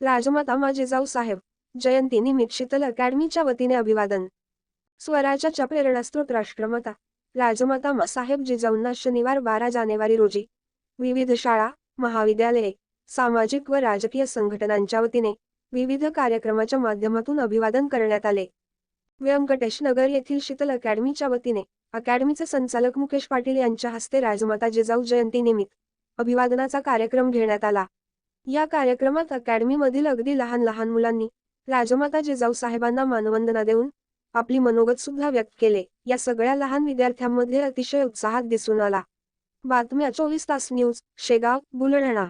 राजमाता माजेजाऊ साहेब जयंती निमित्त शीतल अकॅडमीच्या वतीने अभिवादन. स्वराज्याच्या प्रेरणास्त्रोत राष्ट्रमाता राजमाता मा साहेब जिजाऊंना शनिवार बारा जानेवारी रोजी विविध शाळा महाविद्यालये सामाजिक व राजकीय संघटनांच्या वतीने विविध कार्यक्रमाच्या माध्यमातून अभिवादन करण्यात आले. व्यंकटेश नगर येथील शीतल अकॅडमीच्या वतीने अकॅडमीचे संचालक मुकेश पाटील यांच्या हस्ते राजमाता जिजाऊ जयंती निमित्त अभिवादनाचा कार्यक्रम घेण्यात आला. या कार्यक्रमात अकॅडमीमधील अगदी लहान लहान मुलांनी राजमाता जिजाऊ साहेबांना मानवंदना देऊन आपली मनोगत सुद्धा व्यक्त केले. या सगळ्या लहान विद्यार्थ्यांमध्ये अतिशय उत्साहात दिसून आला. बातम्या चोवीस तास न्यूज शेगाव बुलढाणा.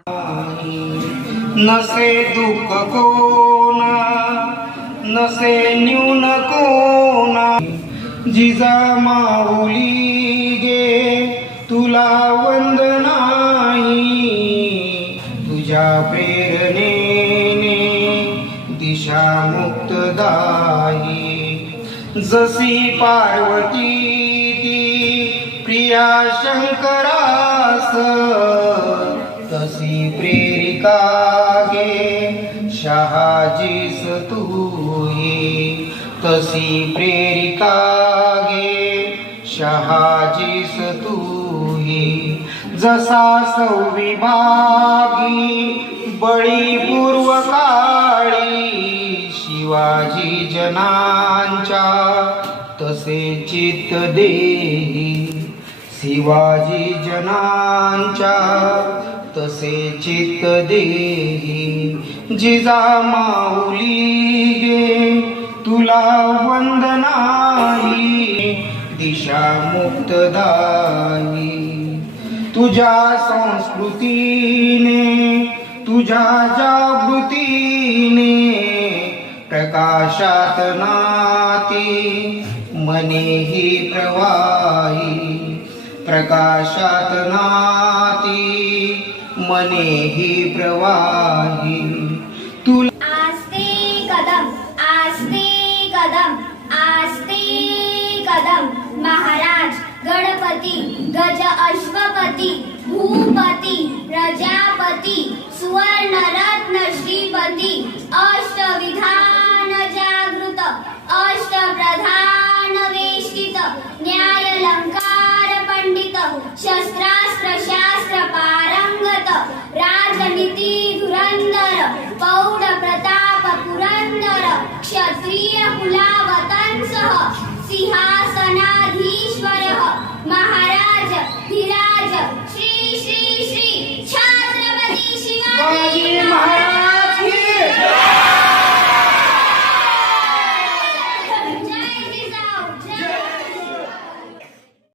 नसे दुःख कोणा नसे न्यून कोणा जिजा माऊली प्रेरणेने दिशा मुक्तदायी जशी पार्वती ती प्रिया शंकरास तशी प्रेरिका गे शहाजीस तूही तशी प्रेरिका गे शहाजीस तूही जसा सौविभागी बळी पूर्व काळी शिवाजी जनांच्या तसे चित्त देही. शिवाजी जनांच्या तसे चित्त देही. जिजा माऊली गे तुला वंदनाही. दिशा मुक्तदायी तुझ्या संस्कृतीने तुझ्या जागृतीने प्रकाशात नाती मनेही प्रवाही प्रकाशात नाती मनेही प्रवाही. तुला आस्ते कदम आस्ते कदम आस्ते कदम. महाराज गणपती गज अश्वपती भूपती राजनीती धुरंधर पौड प्रताप पुरंदर क्षत्रिय कुलावतंसह